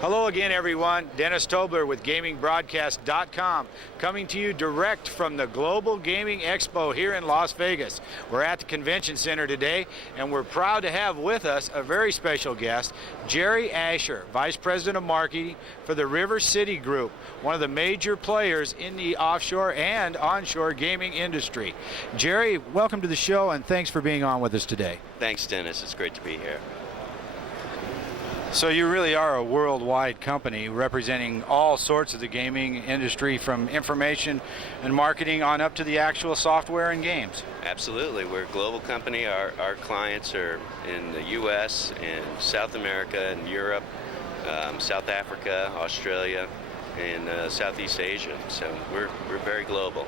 Hello again, everyone. Dennis Tobler with GamingBroadcast.com, coming to you direct from the Global Gaming Expo here in Las Vegas. We're at the Convention Center today, and we're proud to have with us a very special guest, Jerry Asher, Vice President of Marketing for the River City Group, one of the major players in the offshore and onshore gaming industry. Jerry, welcome to the show, and thanks for being on with us today. Thanks, Dennis. It's great to be here. So you really are a worldwide company representing all sorts of the gaming industry, from information and marketing on up to the actual software and games. Absolutely. We're a global company. Our clients are in the U.S. and South America and Europe, South Africa, Australia, and Southeast Asia. So we're very global.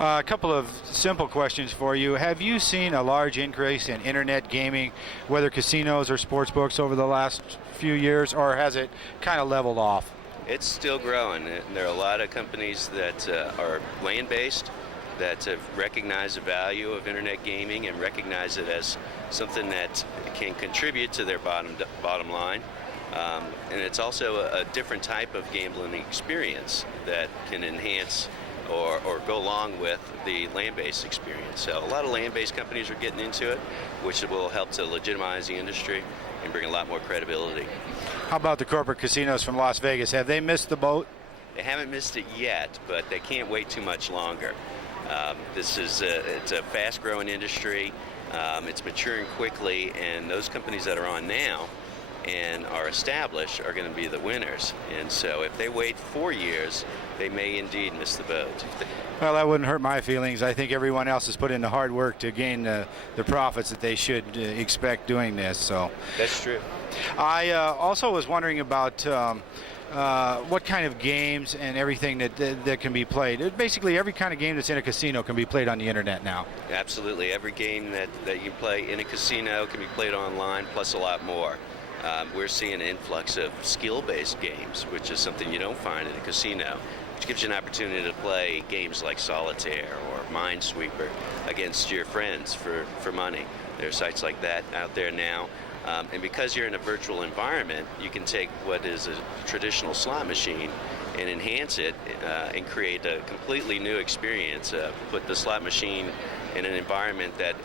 A couple of simple questions for you. Have you seen a large increase in internet gaming, whether casinos or sports books, over the last few years, or has it kind of leveled off? It's still growing. There are a lot of companies that are land-based that have recognized the value of internet gaming and recognize it as something that can contribute to their bottom line. And it's also a different type of gambling experience that can enhance or go along with the land-based experience. So a lot of land-based companies are getting into it, which will help to legitimize the industry and bring a lot more credibility. How about the corporate casinos from Las Vegas? Have they missed the boat? They haven't missed it yet, but they can't wait too much longer. It's a fast-growing industry. It's maturing quickly, and those companies that are on now and are established are going to be the winners. And so if they wait 4 years, they may indeed miss the boat. Well, that wouldn't hurt my feelings. I think everyone else has put in the hard work to gain the profits that they should expect doing this. So that's true. I also was wondering about what kind of games and everything that can be played. Basically, every kind of game that's in a casino can be played on the internet now. Absolutely. Every game that you play in a casino can be played online, plus a lot more. We're seeing an influx of skill-based games, which is something you don't find in a casino, which gives you an opportunity to play games like Solitaire or Minesweeper against your friends for money. There are sites like that out there now. And because you're in a virtual environment, you can take what is a traditional slot machine and enhance it and create a completely new experience. Put the slot machine in an environment that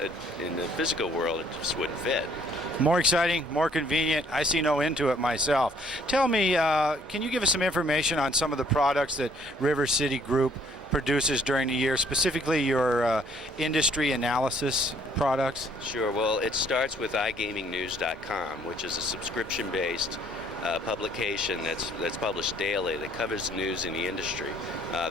in the physical world it just wouldn't fit. More exciting, more convenient. I see no end to it myself. Tell me, can you give us some information on some of the products that River City Group produces during the year, specifically your industry analysis products? Sure. Well, it starts with iGamingNews.com, which is a subscription-based publication that's published daily that covers news in the industry.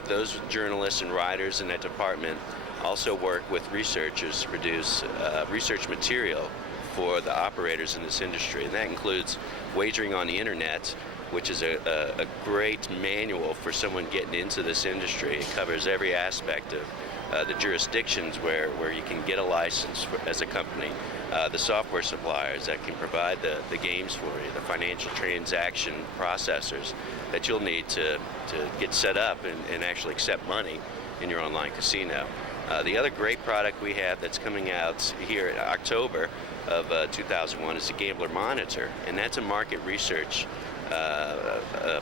Those journalists and writers in that department also work with researchers to produce research material for the operators in this industry, and that includes wagering on the internet, which is a great manual for someone getting into this industry. It covers every aspect of the jurisdictions where you can get a license as a company, the software suppliers that can provide the games for you, the financial transaction processors that you'll need to get set up and actually accept money in your online casino. The other great product we have that's coming out here in October of 2001 is the Gambler Monitor, and that's a market research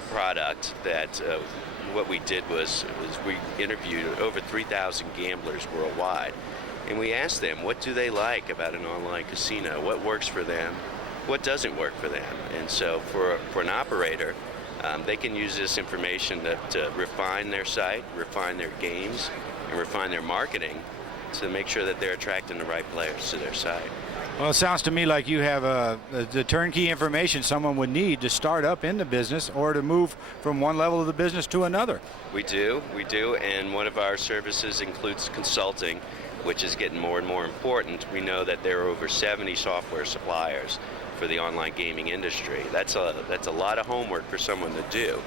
product that what we did was we interviewed over 3,000 gamblers worldwide, and we asked them what do they like about an online casino, what works for them, what doesn't work for them. And so for an operator, they can use this information to refine their site, refine their games, and refine their marketing to make sure that they're attracting the right players to their site. Well, it sounds to me like you have the turnkey information someone would need to start up in the business or to move from one level of the business to another. We do, and one of our services includes consulting, which is getting more and more important. We know that there are over 70 software suppliers for the online gaming industry. That's a lot of homework for someone to do.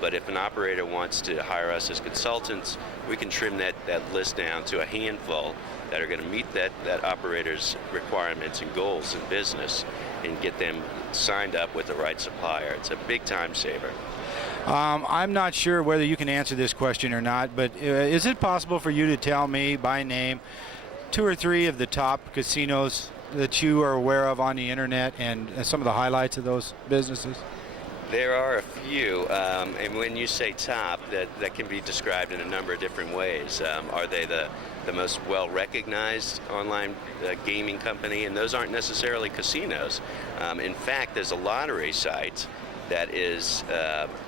But if an operator wants to hire us as consultants, we can trim that list down to a handful that are going to meet that operator's requirements and goals in business and get them signed up with the right supplier. It's a big time saver. I'm not sure whether you can answer this question or not, but is it possible for you to tell me by name 2 or 3 of the top casinos that you are aware of on the internet and some of the highlights of those businesses? There are a few, and when you say top, that can be described in a number of different ways. Are they the most well-recognized online gaming company? And those aren't necessarily casinos. In fact, there's a lottery site that is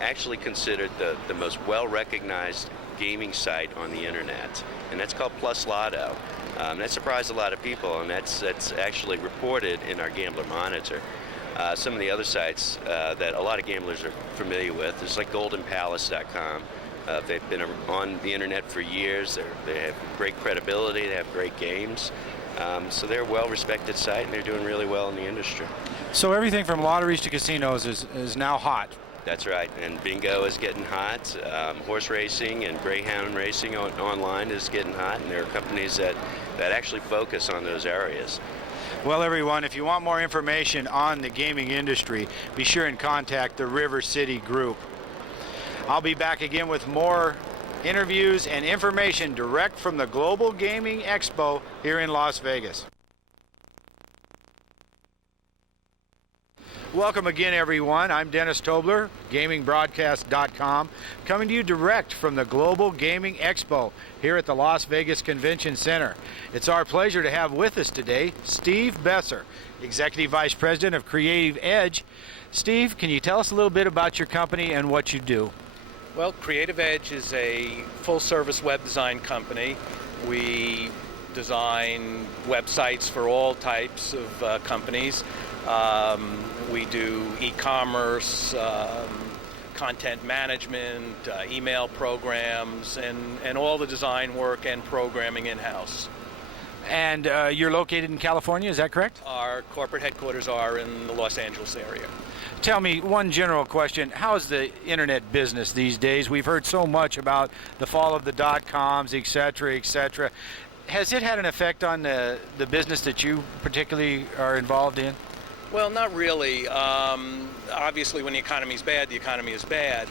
actually considered the most well-recognized gaming site on the internet, and that's called Plus Lotto. That surprised a lot of people, and that's actually reported in our Gambler Monitor. Some of the other sites that a lot of gamblers are familiar with is like GoldenPalace.com. They've been on the internet for years. They have great credibility. They have great games. So they're a well-respected site, and they're doing really well in the industry. So everything from lotteries to casinos is now hot. That's right, and bingo is getting hot. Horse racing and greyhound racing online is getting hot, and there are companies that actually focus on those areas. Well, everyone, if you want more information on the gaming industry, be sure and contact the River City Group. I'll be back again with more interviews and information direct from the Global Gaming Expo here in Las Vegas. Welcome again, everyone. I'm Dennis Tobler, GamingBroadcast.com, coming to you direct from the Global Gaming Expo here at the Las Vegas Convention Center. It's our pleasure to have with us today Steve Besser, Executive Vice President of Creative Edge. Steve, can you tell us a little bit about your company and what you do? Well, Creative Edge is a full-service web design company. We design websites for all types of companies. We do e-commerce, content management, email programs, and all the design work and programming in-house. And you're located in California, is that correct? Our corporate headquarters are in the Los Angeles area. Tell me one general question. How's the internet business these days? We've heard so much about the fall of the dot-coms, et cetera, et cetera. Has it had an effect on the business that you particularly are involved in? Well, not really. Obviously, when the economy is bad, the economy is bad.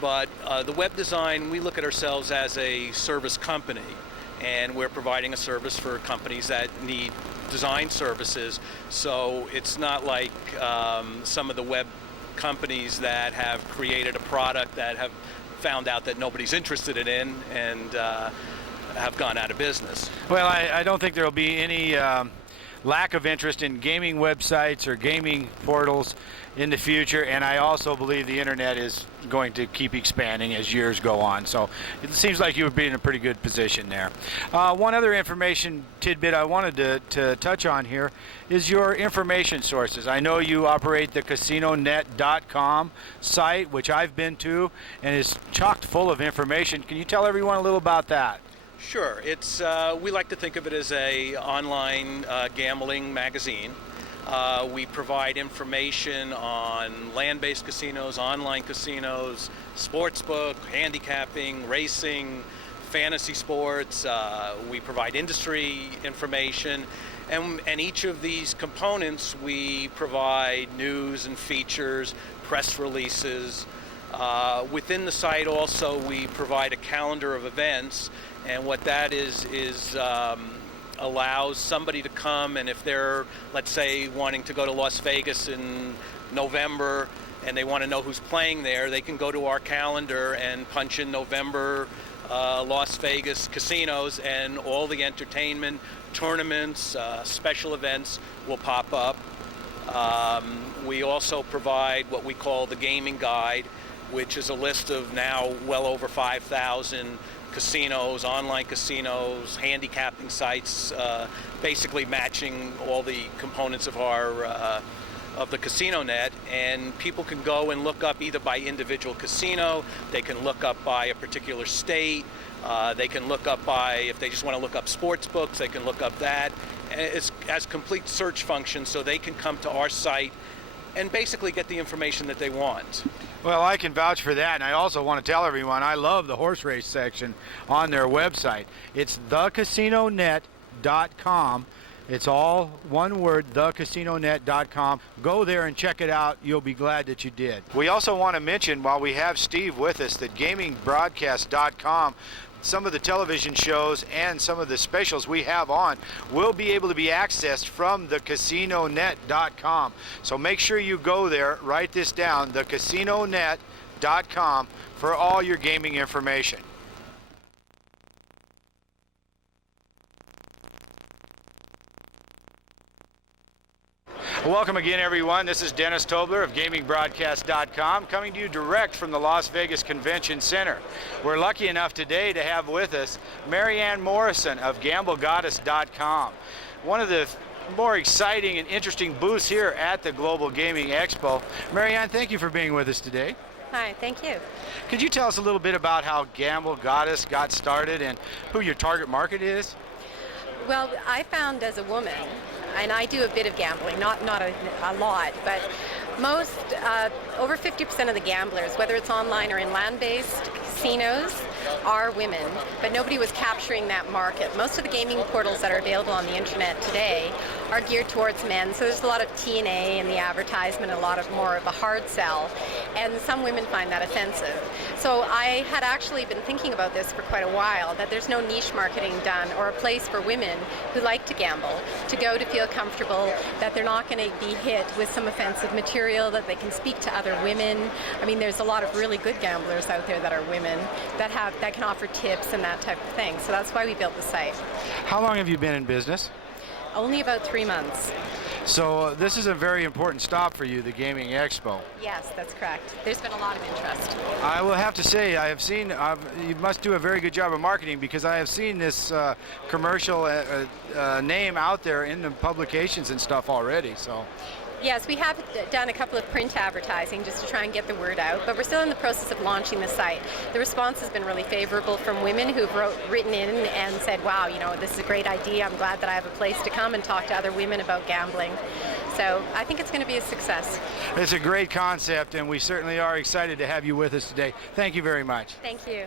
But the web design, we look at ourselves as a service company, and we're providing a service for companies that need design services. So it's not like some of the web companies that have created a product that have found out that nobody's interested in it and have gone out of business. Well, I don't think there will be any lack of interest in gaming websites or gaming portals in the future, and I also believe the internet is going to keep expanding as years go on. So it seems like you would be in a pretty good position there. One other information tidbit I wanted to touch on here is your information sources. I know you operate the CasinoNet.com site, which I've been to, and is chock full of information. Can you tell everyone a little about that? Sure. It's we like to think of it as a online gambling magazine. We provide information on land-based casinos, online casinos, sportsbook, handicapping, racing, fantasy sports. We provide industry information, and each of these components we provide news and features, press releases. Within the site also we provide a calendar of events, and what that is allows somebody to come, and if they're, let's say, wanting to go to Las Vegas in November and they want to know who's playing there, they can go to our calendar and punch in November Las Vegas casinos, and all the entertainment, tournaments, special events will pop up. We also provide what we call the Gaming Guide, which is a list of now well over 5,000 casinos, online casinos, handicapping sites, basically matching all the components of our of the casino net, and people can go and look up either by individual casino, they can look up by a particular state, they can look up by, if they just want to look up sports books, they can look up that. It has complete search function, so they can come to our site and basically get the information that they want. Well, I can vouch for that, and I also want to tell everyone I love the horse race section on their website. It's thecasinonet.com. It's all one word, thecasinonet.com. Go there and check it out. You'll be glad that you did. We also want to mention, while we have Steve with us, that GamingBroadcast.com some of the television shows and some of the specials we have on will be able to be accessed from thecasinonet.com. So make sure you go there, write this down, thecasinonet.com, for all your gaming information. Welcome again, everyone. This is Dennis Tobler of GamingBroadcast.com, coming to you direct from the Las Vegas Convention Center. We're lucky enough today to have with us Marianne Morrison of GambleGoddess.com. One of the more exciting and interesting booths here at the Global Gaming Expo. Marianne, thank you for being with us today. Hi, thank you. Could you tell us a little bit about how Gamble Goddess got started and who your target market is? Well, I found as a woman, and I do a bit of gambling, not a lot, but most, over 50% of the gamblers, whether it's online or in land-based casinos, are women, but nobody was capturing that market. Most of the gaming portals that are available on the internet today are geared towards men, so there's a lot of TNA in the advertisement, a lot of more of a hard sell, and some women find that offensive. So I had actually been thinking about this for quite a while, that there's no niche marketing done or a place for women who like to gamble to go to feel comfortable, that they're not going to be hit with some offensive material, that they can speak to other women. I mean, there's a lot of really good gamblers out there that are women that can offer tips and that type of thing. So that's why we built the site. How long have you been in business? Only about 3 months. So this is a very important stop for you, the Gaming Expo. Yes, that's correct. There's been a lot of interest. I will have to say, I have seen, you must do a very good job of marketing, because I have seen this commercial name out there in the publications and stuff already. So. Yes, we have done a couple of print advertising just to try and get the word out, but we're still in the process of launching the site. The response has been really favorable from women who've written in and said, wow, you know, this is a great idea. I'm glad that I have a place to come and talk to other women about gambling. So I think it's going to be a success. It's a great concept, and we certainly are excited to have you with us today. Thank you very much. Thank you.